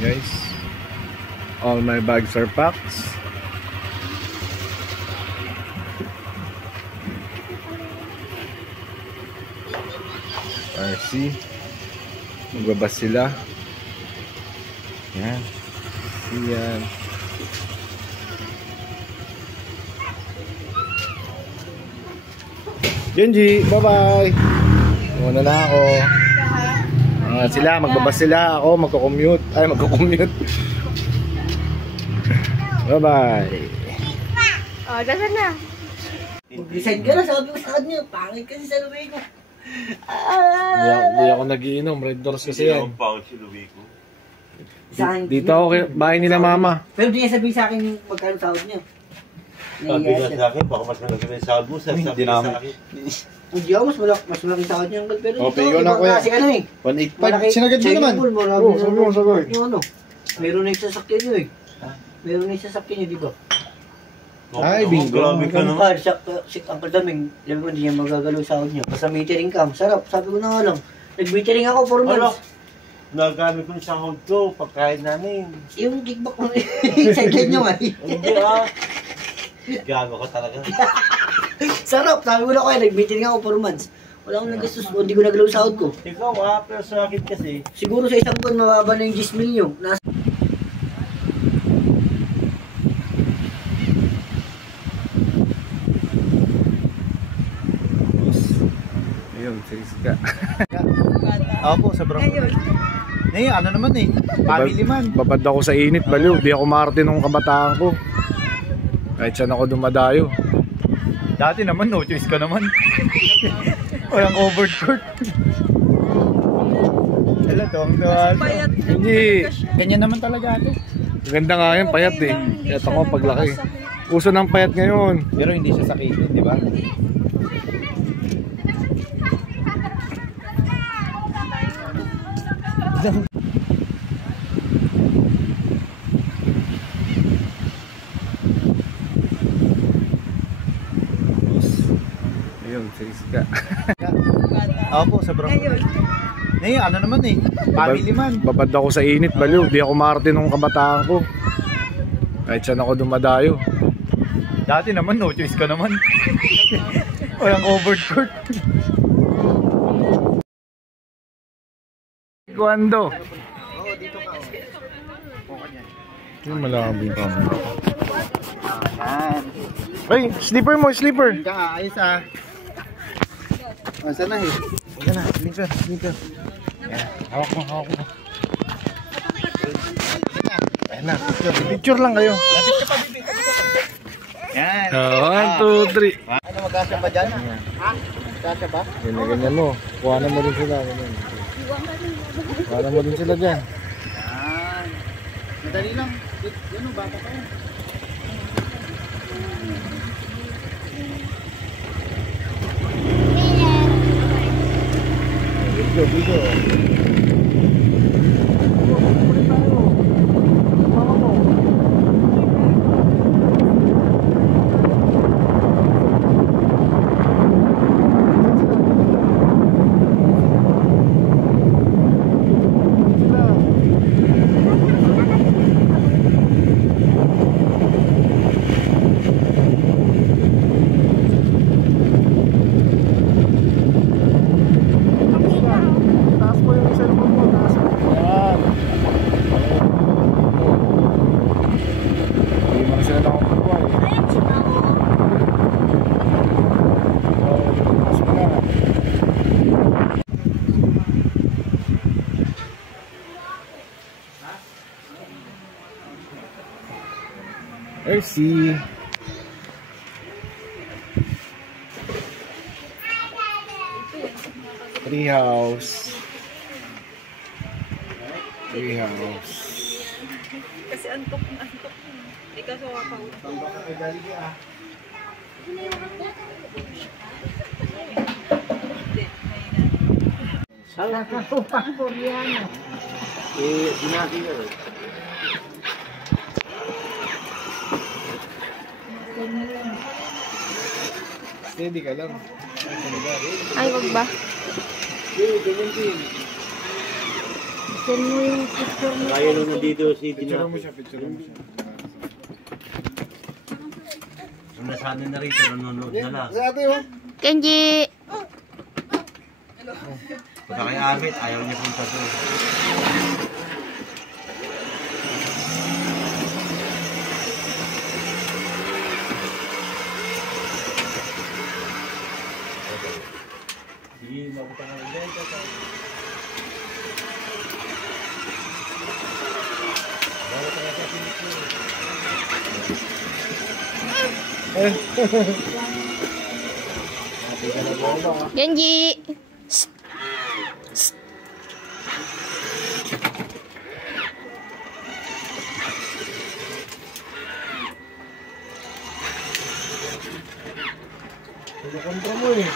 guys. All my bags are packed. RC. Magbabas sila. Yan. Yan. Junji, bye-bye. Muna na ako. Sila, magbabas sila. Ako, magko-commute. Ay, magko-commute. Bye-bye. Oh, dasan na. Mag-resign ka na, sabi ko sa kanya. Pangit kasi sa luwi ko. Hindi ako nagiinom. Red Doors kasi yan. Dito ako, bahay nila mama. Pero di niya sabihin sa akin magkano sahod niya. Sabi nga sa akin, baka mas malaki na yung sahod mo. Sabi sa akin. Hindi ako, mas malaki sahod niya. Pero okay, yun ako yan. Kasi ka na eh. 185. Sinagad mo naman. Sabi mo, sabi. Meron na yung sasakyan niyo eh. Meron na yung sasakyan niyo, di ba? Ay, bingo. Grabe ka naman. Si Uncle Daming, sabi ko hindi niya magagalaw sahod niya. Basta metering ka, sarap. Sabi ko na nga lang. Nag-metering ako 4 months. Nagamit ko yung sahod ko, pagkain namin. Yung kickback mo, sideline niyo nga eh. Hindi gago ko talaga. Sarap, sabi ko na kaya, nag-metering ako 4 months. Wala akong nagastos, hindi ko nagalaw sahod ko. Ikaw pero sa akin kasi. Siguro sa isang buwan, mababa na yung 10 million. Ayun, serious ka. Ako po, sobrang. Ano naman eh, family man. Babad ako sa init, baliw. Di ako marating nung kabataan ko. Kahit saan ako dumadayo. Dati naman, no choice ka naman. Walang overcourt. Hello, tuwang-tuwa. Hindi. Ganyan naman talaga ito. Ganda nga yan, payat eh. Kaya ako paglaki. Uso ng payat ngayon. Pero hindi siya sakitin, di ba? Ayun, serious ka. Ako po, sobrang. Ano naman eh, family man. Babad ako sa init, baliw. Di ako marating nung kabataan ko. Kahit saan ako dumadayo. Dati naman, no choice ka naman. Walang overcourt. Kuando. Yung malabing ka. Ay, slipper mo, slipper. Hindi ka, ayos ah. Saan na eh? Yan na, slipper, slipper. Yan, hawak mo. Ayan na, picture lang kayo. Yan. 1, 2, 3. Ano, magkasya ba dyan? Ha? Magkasya ba? Ganyan mo. Kuhanan mo din sila. Kuhanan mo din sila dyan. Yan. Madali lang. Yan o, bata pa yan. Dito. Mercy. Treehouse. Kasi antok. Ikaw sa wakaw. Salah satu paspor yan. Dinaki ka rin. Steady ka lang. Ay, wag ba? Ganyan din. Kaya nung nandito si Dina. picture mo siya. Nung nasanay na rito, nanonood na lang. Sa ate oh. Kenji! Pagka kay Amit, ayaw niya punta doon. Sige, mabuta ka rin. Genji! Pinakontra mo eh.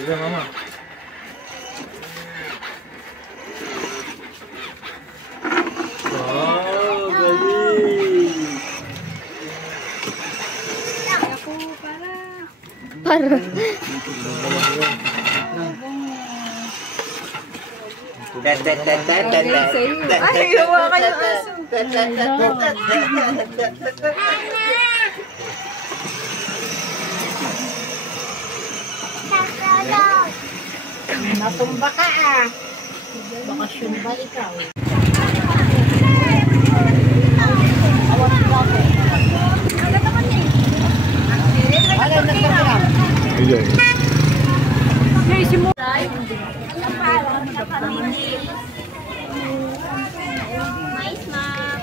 Sige mama. Wow, galing! Para. Ay, gawa kayo aso. Natumba ka ah. Bakasyon ba ikaw? Ayun. Mais ma'am.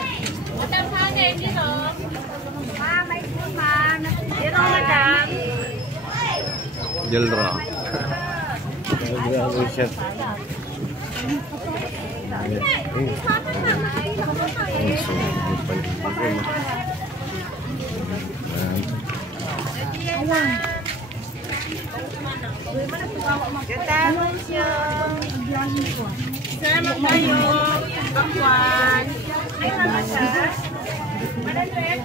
Madam sana hindi no? Mais po ma'am. Pero madam. Jelra. Grabe siya. Katapos siya. Sama kayo. Bakwan. Ay, mga siya. Madalwet,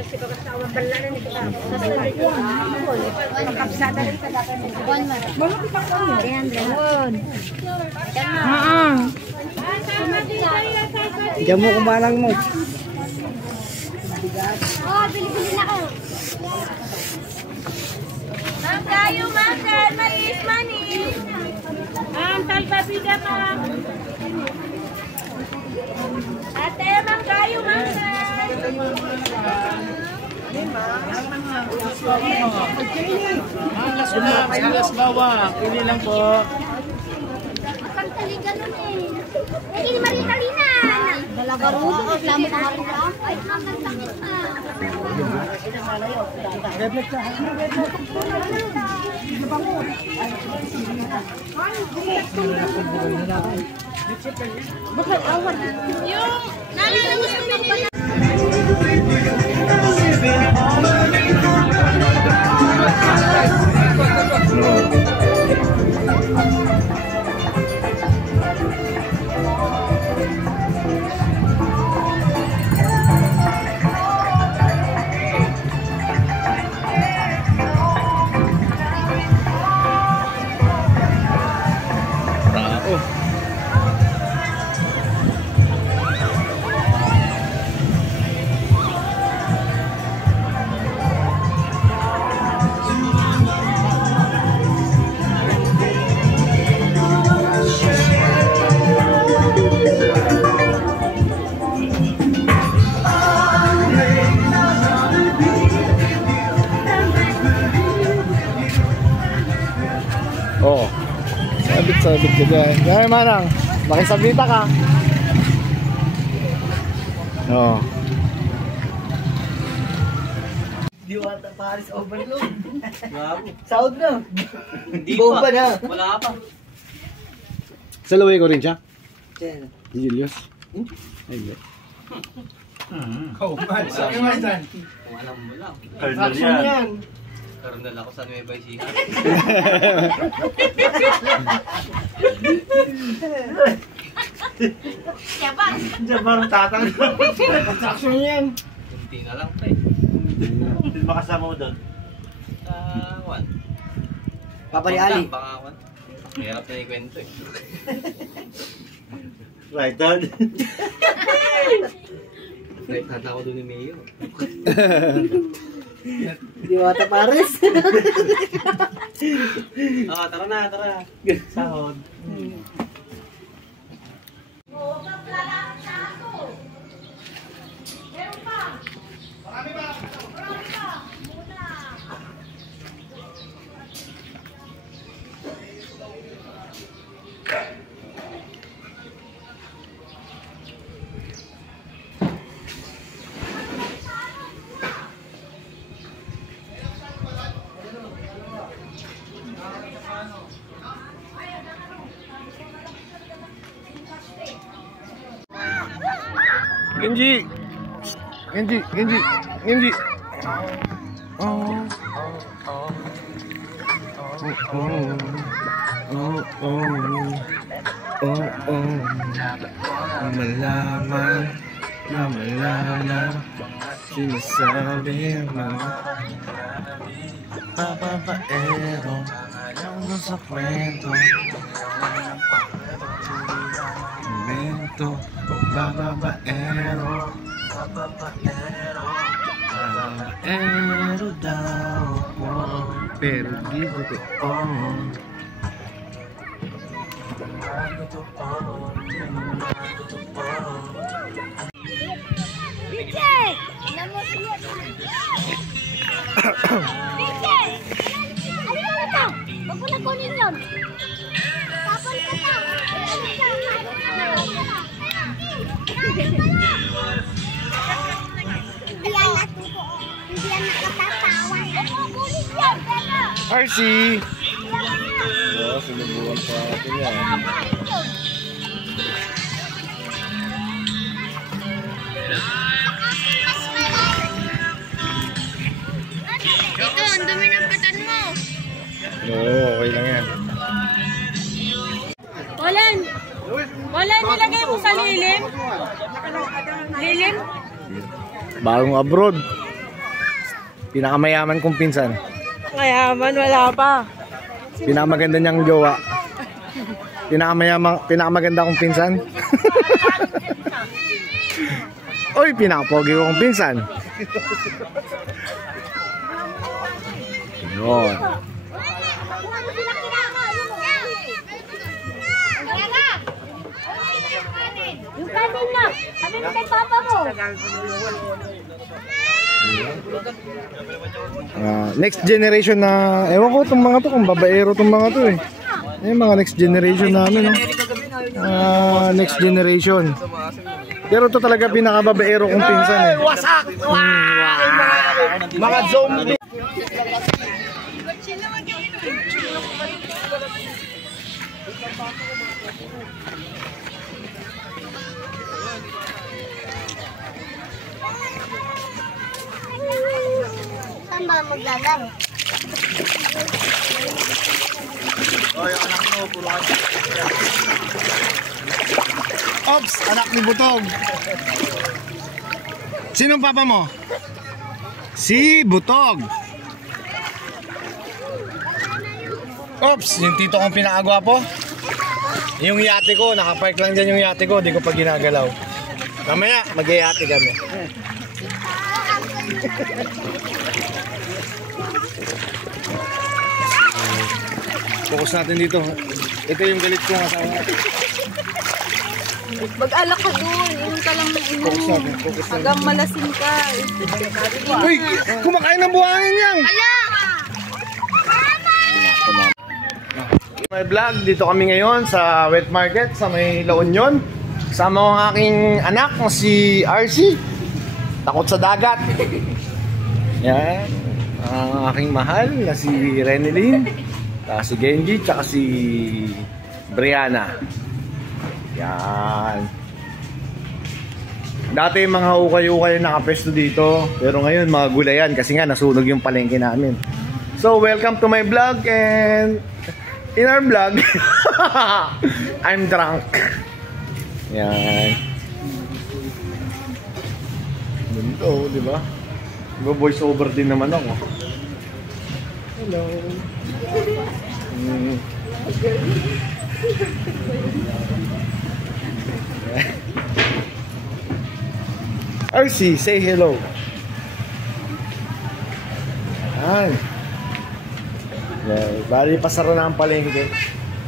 kasi baka sa awang bala na nito ka. Makapsada rin sa dapat nito. Mga kita ko niya. Ayan, Ramon. Diyan mo kumalang mo. Oh, bili-bili na ako. Ma'am kayo, ma'am. Mais, money. Ma'am, talpapida, ma'am. Ate, ma'am kayo, ma'am. Silas bawang. Pili lang po. Pagtali ganun eh. Ay, hindi maritalinan. Dalaga rin. Reklamo ka rin ka. Ay, ang sakit na. Yung, nalalamus ko binili. Oh. Sabit-sabit ka dyan. Gaya manang. Makisabita ka. Oh. Diwata Paris overload. Bravo. Sound na. Hindi Bomba pa. na. Wala pa. Salaway ko rin siya. Diyan. Si Julius. Ay, hindi. Kauman. Sa iwan dyan. Kung alam mo lang. Action yan. Karnal ako sa Nueva Ecija. Diyan parang tatang. Construction yan. Kunti na lang, pre. Hindi makasama mo doon. Sa Wan. Papayali. Pangawan. Mahirap na yung kwento eh. Right doon. Right, tata ko doon ni Mayo. Diwata Pares. Tara na, tara. Sahod. Genji. Oh. Malaman na malala sinasabi mo papapaero ang sa kwento invento bababaero bababaero daw ako pero di totoo. Richard! Alam mo siya. Richard! Ano na ito? Huwag mo na kunin yun. Tapon ka na. Ano siya? Hindi yan nakatatawan. Huwag mo kunin yan. RC! Oo, sinubukan pa natin yan. Ito, ang dumi ng patan mo. Oo, okay lang yan. Walan, nilagay mo sa lilim. Lilim? Bagong abroad. Pinakamayaman kong pinsan. Mayaman, wala pa. Pinakamaganda niyang jowa. Pinakamaganda kong pinsan. Oy, pinakapogi kong pinsan. Yun. Yung kanin na. Sabi mo kay papa mo. Next generation na, ewan ko itong mga to, kung babaero itong mga to eh. Yung mga next generation namin, no? Next generation. Pero ito talaga pinakababaero kong pinsan eh. Wasak! Mga zombie! Saan ba maglalaro? Yung anak mo, puro kasi. Ops! Anak ni Butog! Sinong papa mo? Si Butog! Ops! Yung tito kong pinakagwapo? Yung yate ko, nakapark lang dyan yung yate ko, di ko pa ginagalaw. Mamaya, mag-yate kami. Focus natin dito. Ito yung galit ko asawa. Mag-alak ka doon. Inom ka lang ng inom. Focus natin. Hanggang malasing ka. Uy! Kumakain ng buhangin yan! May vlog, dito kami ngayon sa wet market sa may La Union. Kasama ko ang aking anak na si RC. Takot sa dagat. Yan. Ang aking mahal na si Renelyn. Si Genji, tsaka si Brianna. Yan. Dati mga ukay-ukay nakapesto dito. Pero ngayon mga gulayan kasi nga nasunog yung palengke namin. So, welcome to my vlog and in our vlog, I'm drunk. Yan. Ganito, di ba? Diba voice over din naman ako. Hello. RC, say hello. Ay. Bali, pasara na ang palengke.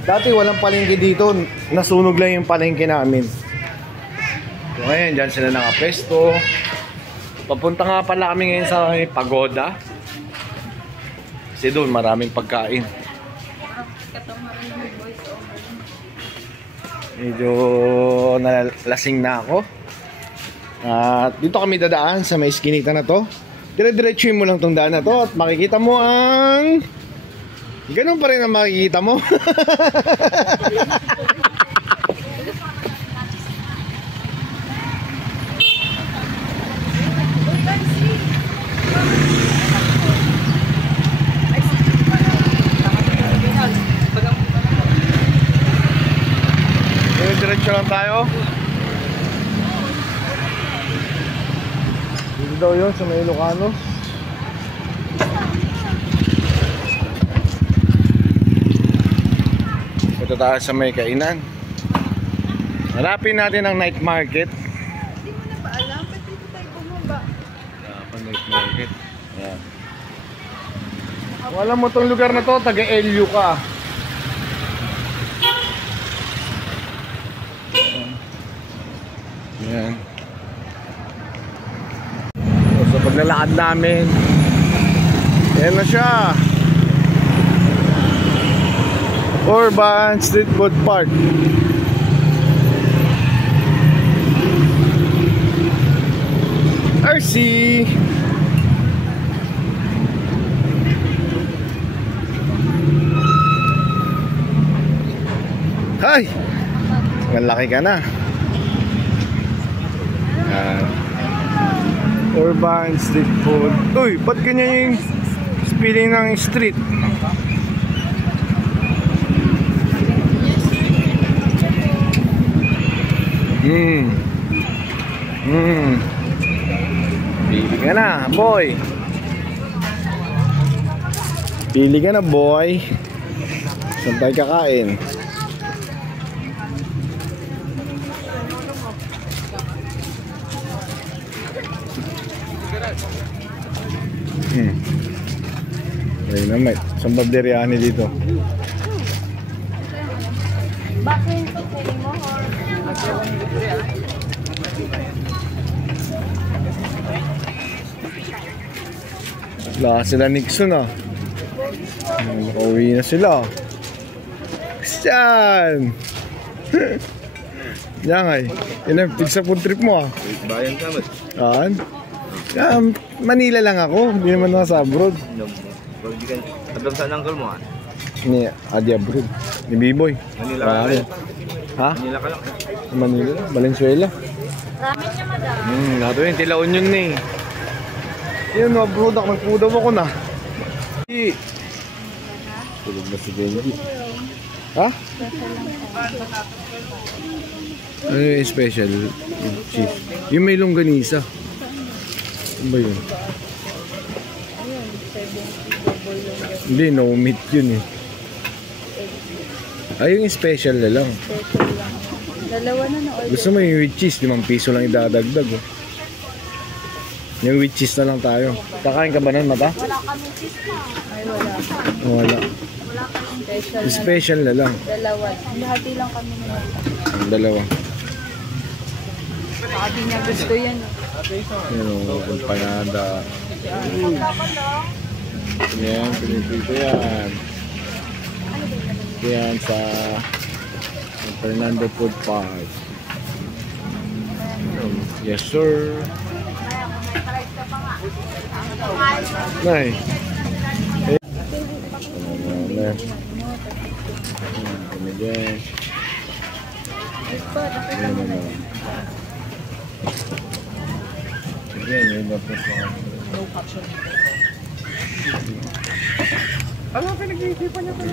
Dati walang palengke dito. Nasunog lang yung palengke namin. So, ngayon, dyan sila nakapesto. Papunta nga pala kami ngayon sa pagoda. Kasi doon maraming pagkain. Medyo nalasing na ako. At dito kami dadaan sa may iskinita na to. Dire-diretsuin mo lang tong daan na to at makikita mo ang... Ganun pa rin ang makikita mo. Dire-diretso lang tayo. Dito daw yun sa may Ilocano. Ito tayo sa may kainan. Hanapin natin ang night market. Hindi mo na ba alam? Ba't dito tayo bumaba? Night market. Ayan. Kung alam mo tong lugar na to, taga-LU ka. Ayan. So paglalakad namin, ayan na siya, Urban Street Food Park. RC. Hi. Malaki ka na. Urban Street Food. Uy, ba't ganyan yung spelling ng street? Pili ka na, boy. Pili ka na, boy. Saan tayo kakain? Ayun na, may isang babderyani dito. Bakit ito pwede mo? Wala sila Nixon ah. Nakauwi na sila. Christian! Yan ay. Yan ang tigsa food trip mo ah. Bayan ka ba? Saan? Manila lang ako. Hindi naman nasa abroad. Hanggang saan uncle mo ah? Ni Adi abroad. Ni B-Boy. Manila ka lang. Ha? Manila ka lang. Manila. Valenzuela. Ramen niya, madam. Nato yun. Tilaon yun na eh. Yun, abroad ako. Nagpudaw ako na. Tulog na si Benji. Ha? Ano yung special? Cheese. Yung may longganisa. Ano ba yun? Hindi, no meat yun eh. Ay, yung special na lang. Dalawa na na. Gusto mo yung with cheese, 5 piso lang idadagdag oh. Yung with cheese na lang tayo. Kakain ka ba nun, Mata? Wala kami cheese na. Ay, wala. Wala. Wala kami special. Special na lang. Dalawa. Lahati lang kami na. Ang dalawa. Baka di niya gusto yan. Yan o, empanada. Yan, pinipito yan. Yan sa Fernando Food Park. Yes sir. Nay. Ayan. Kami dyan. Ayan naman. Again, yun na po sa Ano pinag-iisipan niya pala?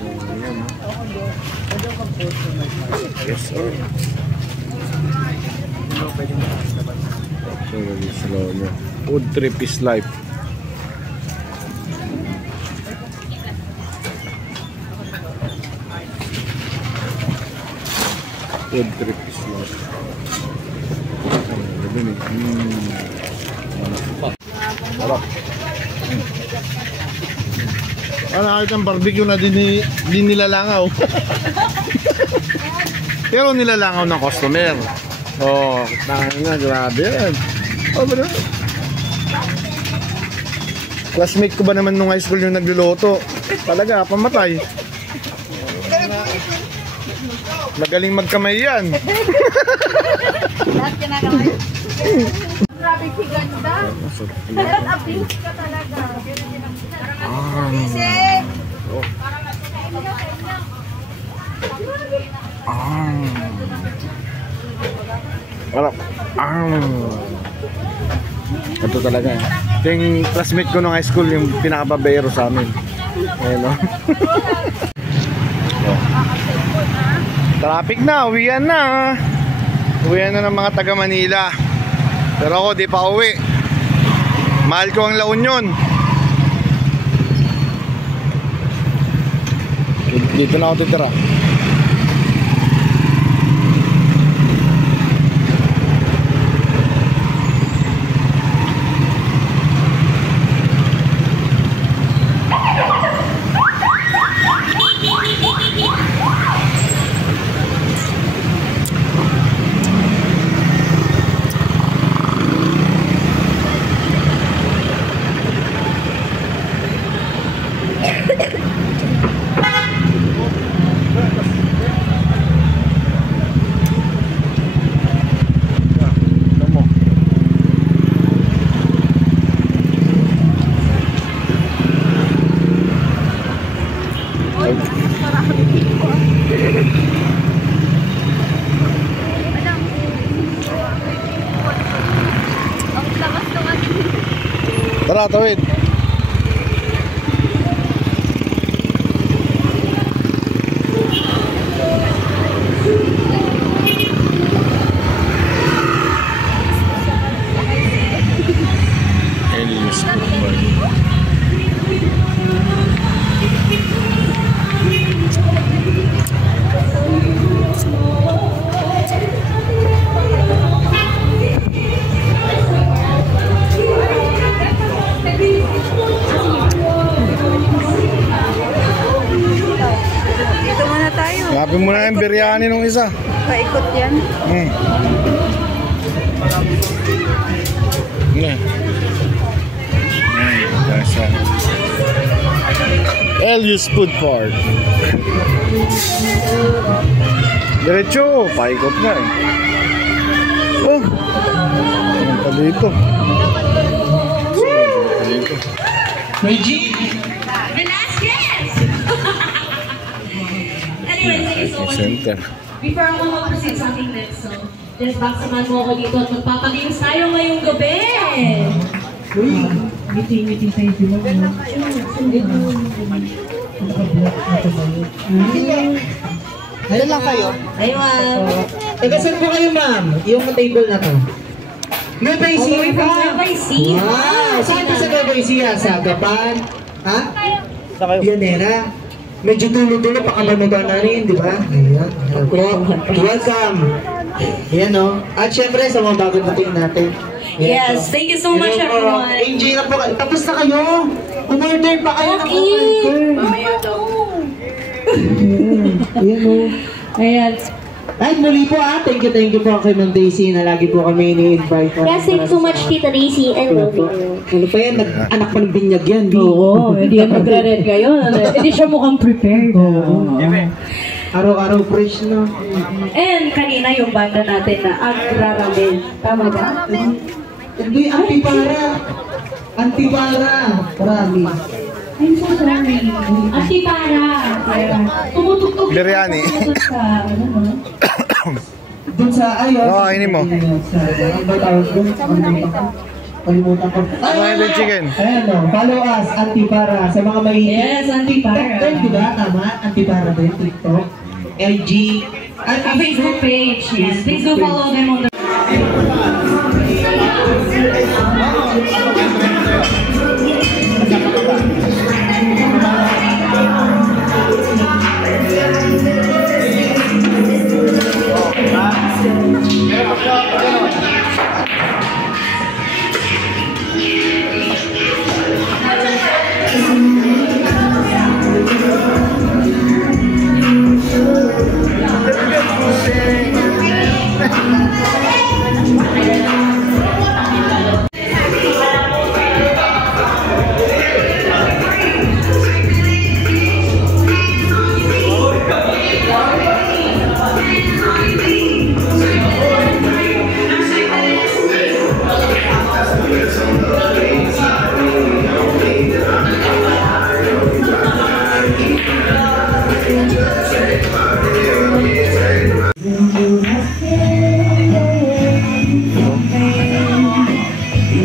Yes, sir. Slow niya. Food trip is life. Food trip is life. Sarap. Kahit ang barbecue na din nilalangaw. Pero nilalangaw ng customer. Oh, na grabe yan. Oh, ba na? Classmate ko ba naman nung high school yung nagluluto? Talaga, pamatay. Nagaling magkamay yan. Lahat kinakamay. Grabe si ganda. Lahat abuse ka talaga. Ito talaga. Ito yung classmate ko nung high school, yung pinakababero sa amin. Ayan o. Traffic na, uwian na. Uwian na ng mga taga Manila. Pero ako di pa uwi. Mahal ko ang La Union. Dito na ako titira. Tara, tawid. Hanapin mo na yung biryani nung isa. Paikot yan. Elius Food Park. Diretso, paikot na eh. Oh, ano pa dito? Center. Before ako mag-proceed sa ating next song, just back samahan mo ako dito at magpapagames tayo ngayong gabi! Ngiti-ngiti tayo sila. Ano lang kayo? Ay, ma'am! Taga saan po kayo, ma'am? Yung table na to. Nueva Ecija pa! Nueva Ecija! Wow! Saan po sa Nueva Ecija? Sa Gapan? Ha? Yanera? Medyo dulo-dulo, pakamanugan na rin, di ba? Ayan. Welcome! Ayan o. At syempre, sa mga bagong dating natin. Yes, thank you so much, everyone! Enjoy na po kayo. Tapos na kayo! Umorder pa kayo ng umorder! Ayan o. Ayan. At muli po thank you po kay Ma'am Daisy na lagi po kami ini-invite. Yes, thank you so much, Tita Daisy. I love you. Ano pa yan? Anak pa ng binyag yan. Oo, hindi yan magre-red kayo. Hindi siya mukhang prepared. Araw-araw fresh na. And kanina yung banda natin na Agraramel. Tama ba? Hindi, Antipara. Antipara. Marami. I'm so sorry. Antipara. Tumutugtog. Biryani. Doon sa ayos. Oo, kainin mo. Kalimutan ko. Wild chicken. Ayan o, follow us, Antipara. Sa mga may Yes, Antipara. TikTok, di ba? Tama? Antipara ba yung TikTok? LG. Facebook page. Yes, please do follow them on the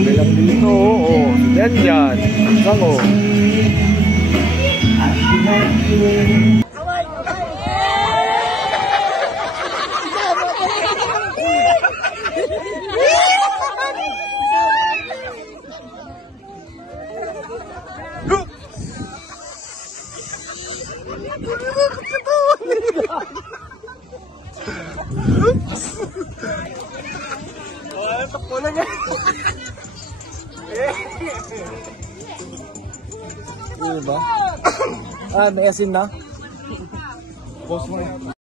Bilang dito, oo. Yan yan. Sango. Ano ba? Ah, may asin na? Post mo yan.